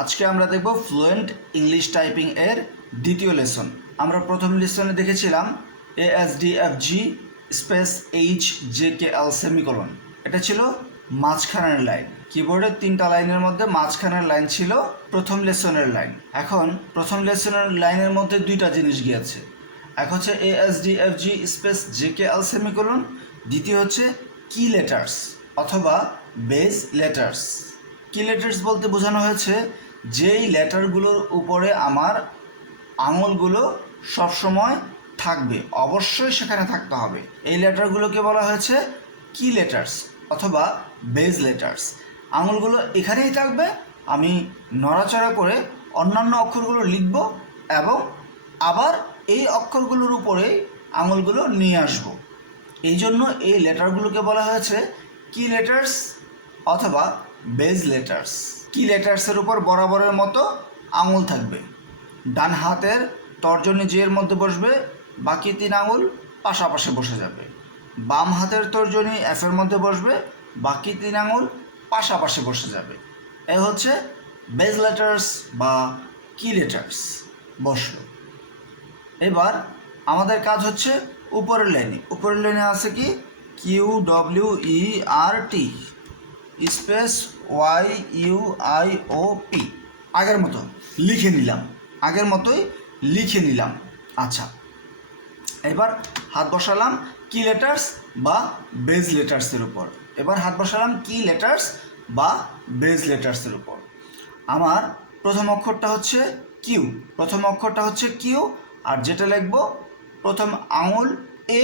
আজকে আমরা দেখব ফ্লুয়েন্ট ইংলিশ টাইপিং এর দ্বিতীয় লেসন। আমরা প্রথম লেসনে দেখেছিলাম ASDFG স্পেস HJKL সেমিকোলন। এটা ছিল মাঝখানের লাইন। কিবোর্ডের 3টা লাইনের মধ্যে মাঝখানের লাইন ছিল প্রথম লেসনের লাইন। এখন প্রথম লেসনের লাইনের মধ্যে 2টা জিনিস গিয়েছে। এক হচ্ছে ASDFG স্পেস JKL সেমিকোলন, দ্বিতীয় হচ্ছে কি লেটার্স অথবা বেস লেটার্স। কি লেটার্স বলতে বোঝানো হয়েছে যেই লেটারগুলোর উপরে আমার আঙুলগুলো সবসময় থাকবে, অবশ্যই সেখানে থাকতে হবে। এই লেটারগুলোকে বলা হয়েছে কি লেটার্স অথবা বেস লেটার্স। আঙুলগুলো এখানেই থাকবে, আমি নড়াচড়া করে অন্যান্য অক্ষরগুলো লিখব এবং আবার এই অক্ষরগুলোর উপরেই আঙুলগুলো নিয়ে আসব। এই জন্য এই লেটারগুলোকে বলা হয়েছে কি লেটার্স অথবা বেস লেটার্স। কি লেটার্সের উপর বরাবরের মতো আঙুল থাকবে। ডান হাতের তর্জনী জি এর মধ্যে বসবে, বাকি 3 আঙুল পাশাপাশি বসে যাবে। বাম হাতের তর্জনী এফ এর মধ্যে বসবে, বাকি 3 আঙুল পাশাপাশি বসে যাবে। এ হচ্ছে বেস লেটার্স বা কি লেটার্স বসলো। এবার আমাদের কাজ হচ্ছে উপরের লাইনে। উপরের লাইনে আছে কি QWERT স্পেস YUIOP। আগের মতো লিখে নিলাম, আগের মতোই লিখে নিলাম। আচ্ছা, এবার হাত বসালাম কি লেটার্স বা বেস লেটার্সের উপর। এবার হাত বসালাম কি লেটার্স বা বেস লেটার্সের উপর। আমার প্রথম অক্ষরটা হচ্ছে কিউ, প্রথম অক্ষরটা হচ্ছে কিউ। আর যেটা লিখব প্রথম আঙুল এ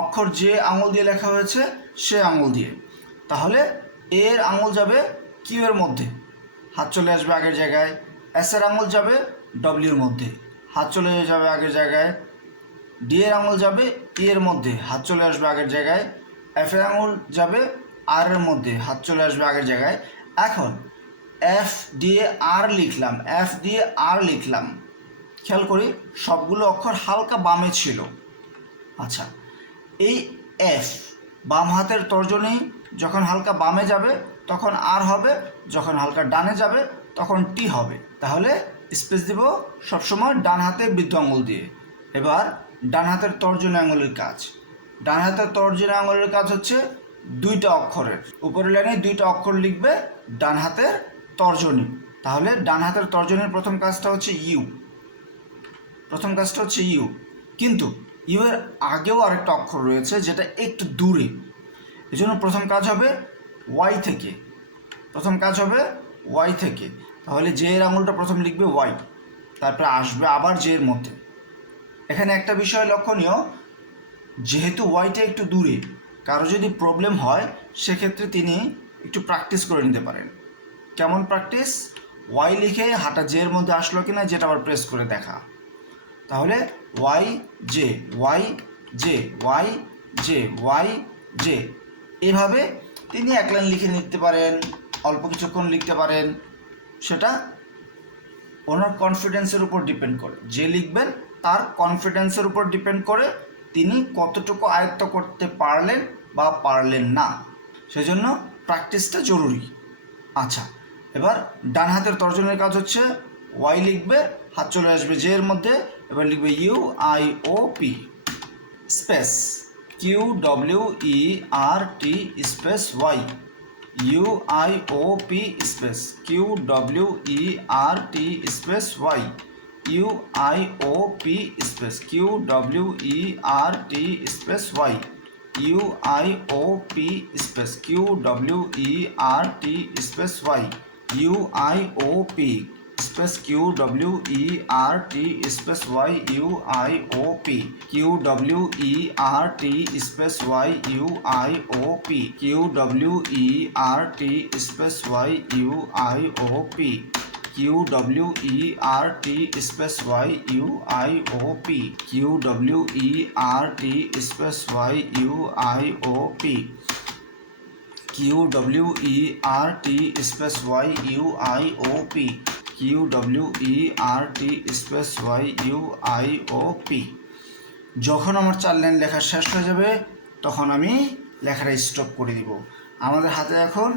অক্ষর যে আঙুল দিয়ে লেখা হয়েছে সে আঙুল দিয়ে, তাহলে এর আঙুল যাবে কিউ এর মধ্যে, হাত চলে আসবে আগের জায়গায়। এস এর আঙুল যাবে ডব্লিউর মধ্যে, হাত চলে যাবে আগের জায়গায়। ডি এর আঙুল যাবে ই এর মধ্যে, হাত চলে আসবে আগের জায়গায়। এফ এর আঙুল যাবে আর এর মধ্যে, হাত চলে আসবে আগের জায়গায়। এখন এফ দিয়ে আর লিখলাম, এফ দিয়ে আর লিখলাম। খেয়াল করি সবগুলো অক্ষর হালকা বামে ছিল। আচ্ছা, এই এফ বাম হাতের তর্জনী যখন হালকা বামে যাবে তখন আর হবে, যখন হালকা ডানে যাবে তখন টি হবে। তাহলে স্পেস দিব সবসময় ডান হাতে বৃদ্ধ আঙুল দিয়ে। এবার ডান হাতের তর্জনী আঙুলের কাজ। ডান হাতের তর্জনী আঙুলের কাজ হচ্ছে 2টা অক্ষরের উপরের লাইনে 2টা অক্ষর লিখবে ডান হাতের তর্জনী। তাহলে ডান হাতের তর্জনীর প্রথম কাজটা হচ্ছে ইউ, প্রথম কাজটা হচ্ছে ইউ। কিন্তু ইউ এর আগেও আরেকটা অক্ষর রয়েছে যেটা একটু দূরে, এই জন্য প্রথম কাজ হবে ওয়াই থেকে, প্রথম কাজ হবে ওয়াই থেকে। তাহলে জে এর আঙুলটা প্রথম লিখবে ওয়াই, তারপরে আসবে আবার জে এর মধ্যে। এখানে একটা বিষয় লক্ষণীয়, যেহেতু ওয়াইটা একটু দূরে, কারো যদি প্রবলেম হয় সেক্ষেত্রে তিনি একটু প্র্যাকটিস করে নিতে পারেন। কেমন প্র্যাকটিস? ওয়াই লিখে হাঁটা জে এর মধ্যে আসলো কিনা যেটা আবার প্রেস করে দেখা। তাহলে Y J Y J Y J Y J, এভাবে তিনি এক লাইন লিখে নিতে পারেন, অল্প কিছুক্ষণ লিখতে পারেন। সেটা ওনার কনফিডেন্সের উপর ডিপেন্ড করে, যে লিখবেন তার কনফিডেন্সের উপর ডিপেন্ড করে তিনি কতটুকু আয়ত্ত করতে পারলেন বা পারলেন না। সেজন্য প্র্যাকটিসটা জরুরি। আচ্ছা, এবার ডান হাতের তর্জনের কাজ হচ্ছে ওয়াই লিখবে, হাত চলে আসবে জে এর মধ্যে, এবার লিখবে UIOP space QWERT space Y, UIOP space QWERT space Y, UIOP space QWERT space Y, UIOP space QWERT space Y, UIOP space QWERT space Y, UIOP QWERT space Y, UIOP QWERT space Y, UIOP QWERT space Y, UIOP QWERT space Y, UIOP QWERT space Y, UIOP QWERT space Y, UIOP। যখন আমার 4 line লেখা শেষ হয়ে যাবে তখন আমি লেখাটা stop করে দিব। আমাদের হাতে এখন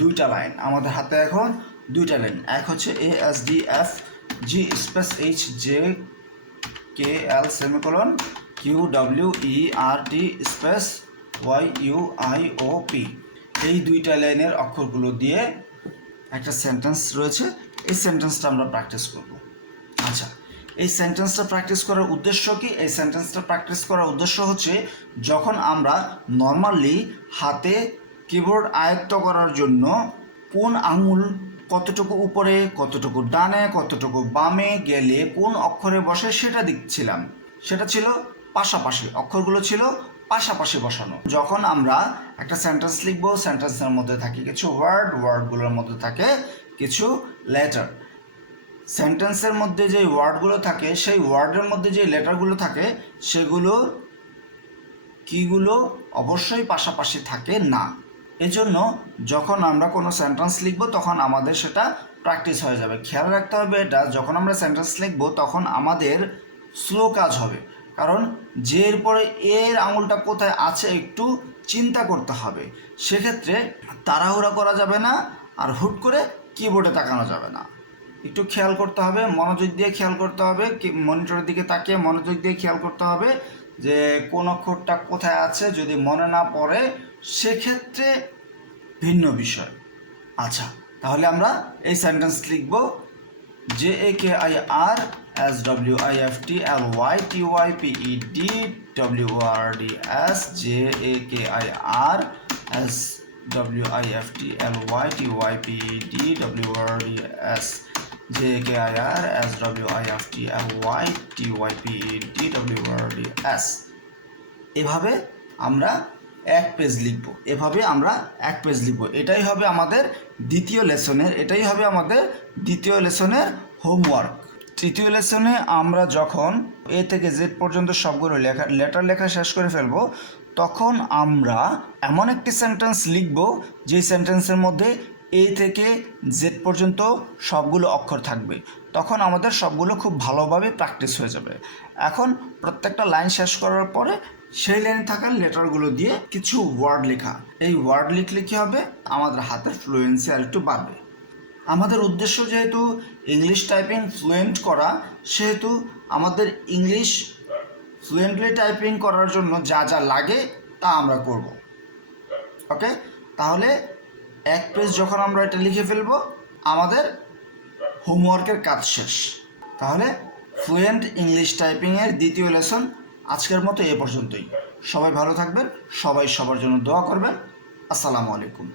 2টা লাইন, আমাদের হাতে এখন দুইটা লাইন, এক হচ্ছে ASDF G space HJ KL semicolon QWERT space YUIOP, এই দুইটা লাইনের অক্ষরগুলো দিয়ে একটা সেন্টেন্স রয়েছে। এই সেন্টেন্সটা আমরা প্র্যাকটিস করব। আচ্ছা, এই সেন্টেন্সটা প্র্যাকটিস করার উদ্দেশ্য কি? এই সেন্টেন্সটা প্র্যাকটিস করার উদ্দেশ্য হচ্ছে যখন আমরা নর্মালি হাতে কিবোর্ড আয়ত্ত করার জন্য কোন আঙুল কতটুকু উপরে, কতটুকু ডানে, কতটুকু বামে গেলে কোন অক্ষরে বসে সেটা দেখছিলাম। সেটা ছিল পাশাপাশি, অক্ষরগুলো ছিল পাশাপাশি বসানো। যখন আমরা একটা সেন্টেন্স লিখবো, সেন্টেন্সের মধ্যে থাকে কিছু ওয়ার্ড, ওয়ার্ডগুলোর মধ্যে থাকে কিছু লেটার। সেন্টেন্সের মধ্যে যে ওয়ার্ডগুলো থাকে সেই ওয়ার্ডের মধ্যে যে লেটারগুলো থাকে সেগুলো কিগুলো অবশ্যই পাশাপাশি থাকে না। এজন্য যখন আমরা কোনো সেন্টেন্স লিখব তখন আমাদের সেটা প্র্যাকটিস হয়ে যাবে। খেয়াল রাখতে হবে এটা, যখন আমরা সেন্টেন্স লিখব তখন আমাদের স্লো কাজ হবে, কারণ যে এরপরে এর আঙুলটা কোথায় আছে একটু চিন্তা করতে হবে। সেক্ষেত্রে তাড়াহুড়া করা যাবে না, আর হুট করে কিবোর্ডে তাকানো যাবে না। একটু খেয়াল করতে হবে, মনোযোগ দিয়ে খেয়াল করতে হবে, মনিটরের দিকে তাকিয়ে মনোযোগ দিয়ে খেয়াল করতে হবে যে কোন অক্ষরটা কোথায় আছে। যদি মনে না পড়ে সেক্ষেত্রে ভিন্ন বিষয়। আচ্ছা, তাহলে আমরা এই সেন্টেন্স লিখব JAKIRSWIFTLYTYPEDWORDS JAKIRSWIFTLYTYPEDWORDS JAKIRSWIFTLYTYPEDWORDS। এভাবে আমরা এক পেজ লিখব, এটাই হবে আমাদের দ্বিতীয় লেসনের হোমওয়ার্ক। তৃতীয় লেসনে আমরা যখন এ থেকে জেড পর্যন্ত সবগুলো লেটার লেখা শেষ করে ফেলবো, তখন আমরা এমন একটি সেন্টেন্স লিখব যে সেন্টেন্সের মধ্যে এ থেকে জেড পর্যন্ত সবগুলো অক্ষর থাকবে। তখন আমাদের সবগুলো খুব ভালোভাবে প্র্যাকটিস হয়ে যাবে। এখন প্রত্যেকটা লাইন শেষ করার পরে সেই লাইনে থাকা লেটারগুলো দিয়ে কিছু ওয়ার্ড লেখা। এই ওয়ার্ড লিখলে কী হবে, আমাদের হাতের ফ্লুয়েন্সি আর একটু বাড়বে। আমাদের উদ্দেশ্য যেহেতু ইংলিশ টাইপিং ফ্লুয়েন্ট করা, সেহেতু আমাদের ইংলিশ ফ্লুয়েন্টলি টাইপিং করার জন্য যা যা লাগে তা আমরা করব। ওকে, তাহলে এক পেজ যখন আমরা এটা লিখে ফেলবো আমাদের হোমওয়ার্কের কাজ শেষ। তাহলে ফ্লুয়েন্ট ইংলিশ টাইপিংয়ের দ্বিতীয় লেসন আজকের মতো এ পর্যন্তই। সবাই ভালো থাকবেন, সবাই সবার জন্য দোয়া করবেন। আসসালামু আলাইকুম।